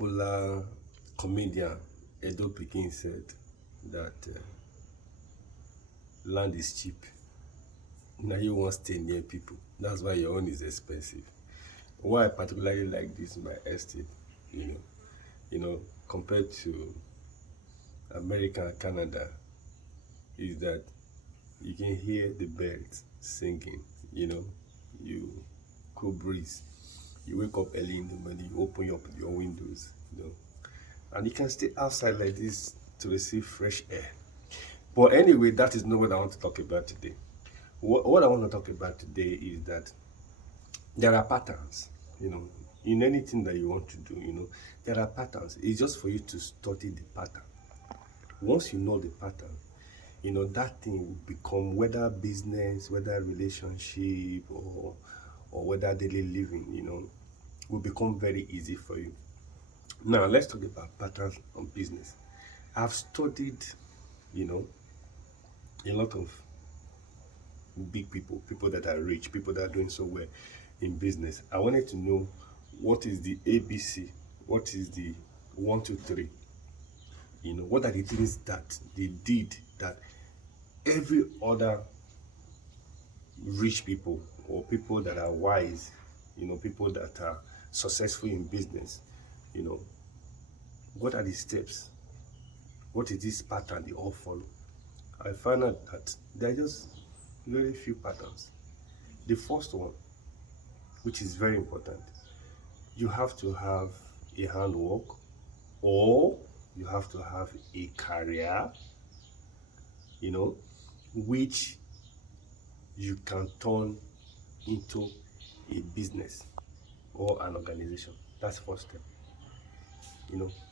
popular comedian Edo Pikin said that land is cheap. Now you want to stay near people. That's why your own is expensive. Why I particularly like this my estate, you know, compared to America and Canada, is that you can hear the birds singing, you cool breeze. You wake up early in the morning, you open up your windows, and you can stay outside like this to receive fresh air. But anyway, that is not what I want to talk about today. What I want to talk about today is that there are patterns, in anything that you want to do, there are patterns. It's just for you to study the pattern. Once you know the pattern, that thing will become, whether business, whether relationship, or whether daily living, will become very easy for you. Now, let's talk about patterns on business. I've studied, you know, a lot of big people that are rich, people that are doing so well in business. I wanted to know what is the ABC, what is the one, two, three. What are the things that they did that every other rich people or people that are wise, people that are successful in business, you know, what are the steps? What is this pattern they all follow? I found out that there are just very few patterns. The first one, which is very important, you have to have a handwork, or you have to have a career, which you can turn into a business or an organization. That's the first step.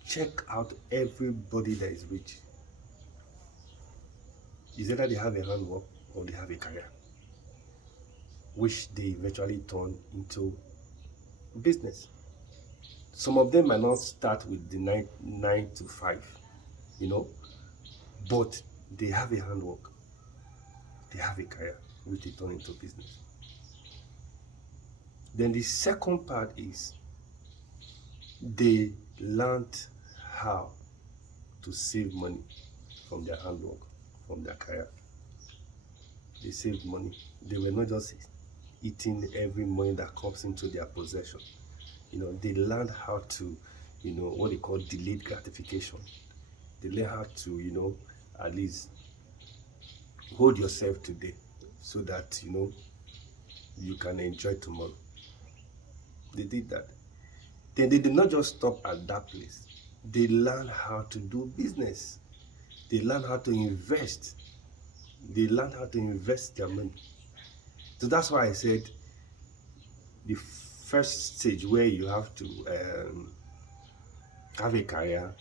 Check out everybody that is rich. Is either they have a handwork or they have a career, which they eventually turn into business. Some of them might not start with the nine to five, but they have a handwork, they have a career, which they turn into business. Then the second part is they learned how to save money from their handwork, from their career. They saved money. They were not just eating every money that comes into their possession. They learned how to, what they call delayed gratification. They learn how to, at least hold yourself today so that, you can enjoy tomorrow. They did that. Then they did not just stop at that place. They learned how to do business. They learned how to invest. They learned how to invest their money. So that's why I said the first stage, where you have to have a career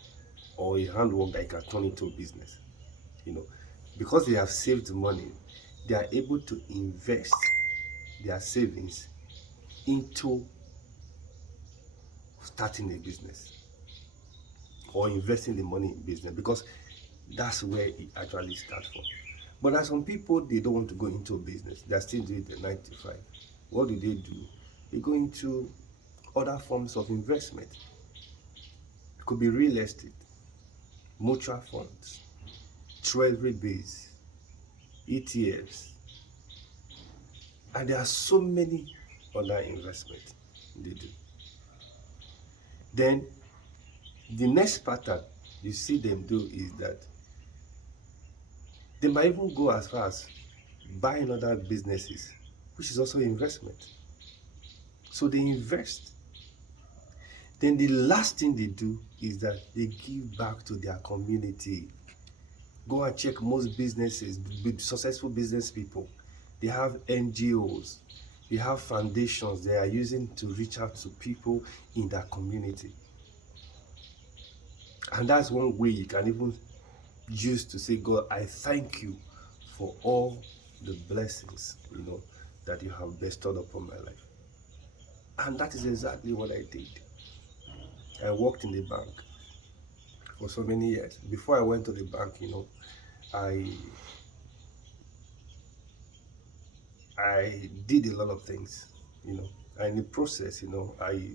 or a handwork that you can turn into a business. Because they have saved money, they are able to invest their savings into starting a business or investing the money in business, because that's where it actually starts from. But there are some people, they don't want to go into business. They're still doing the 9 to 5. What do? They go into other forms of investment. It could be real estate, mutual funds, treasury bills, ETFs, and there are so many other investments they do. Then the next pattern you see them do is that they might even go as far as buying other businesses, which is also investment. So they invest. Then the last thing they do is that they give back to their community. Go and check most businesses, successful business people. They have NGOs, they have foundations they are using to reach out to people in their community. And that's one way you can even use to say, God, I thank you for all the blessings, that you have bestowed upon my life. And that is exactly what I did. I worked in the bank for so many years. Before I went to the bank, I did a lot of things, and in the process, I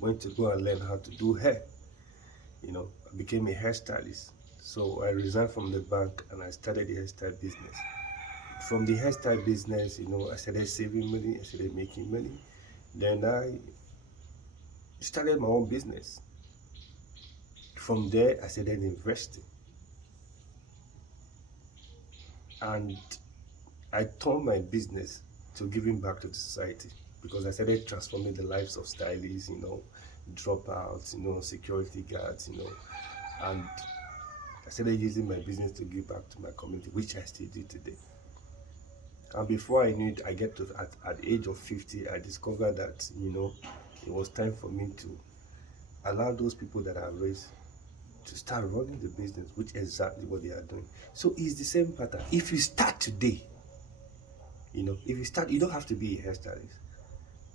went to go and learn how to do hair. I became a hairstylist. So I resigned from the bank and I started the hairstyle business. From the hairstyle business, I started saving money, I started making money. Then I started my own business. From there, I started investing. And I turned my business to giving back to the society because I started transforming the lives of stylists, dropouts, security guards, and I started using my business to give back to my community, which I still do today. And before I knew it, I get to at the age of 50, I discovered that it was time for me to allow those people that I've raised to start running the business, which is exactly what they are doing. So it's the same pattern. If you start today, if you start, you don't have to be a hairstylist.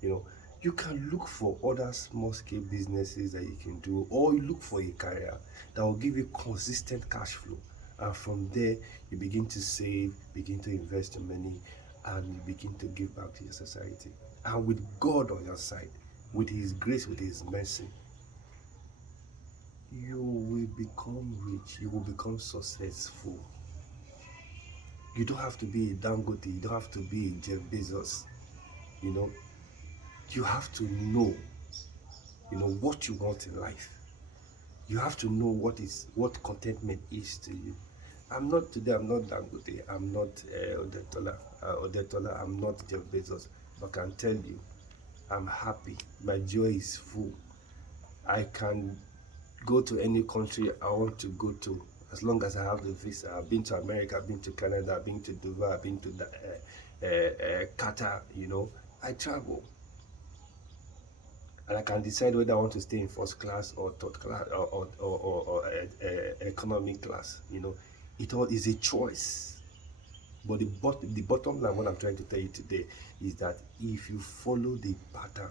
You can look for other small scale businesses that you can do, or you look for a career that will give you consistent cash flow. And from there, you begin to save, begin to invest your money, and you begin to give back to your society. And with God on your side, with His grace, with His mercy, you will become rich, you will become successful. You don't have to be a Dangote, you don't have to be a Jeff Bezos. You have to know what you want in life. You have to know what contentment is to you. I'm not Dangote, I'm not Odetola, I'm not Jeff Bezos, but I can tell you, I'm happy. My joy is full. I can go to any country I want to go to as long as I have the visa. I've been to America, I've been to Canada, I've been to Dubai, I've been to Qatar. I travel. And I can decide whether I want to stay in first class or third class or economic class. It all is a choice. But the bottom line, what I'm trying to tell you today, is that if you follow the pattern,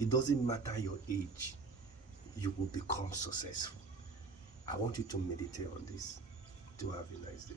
it doesn't matter your age, you will become successful. I want you to meditate on this. Do have a nice day.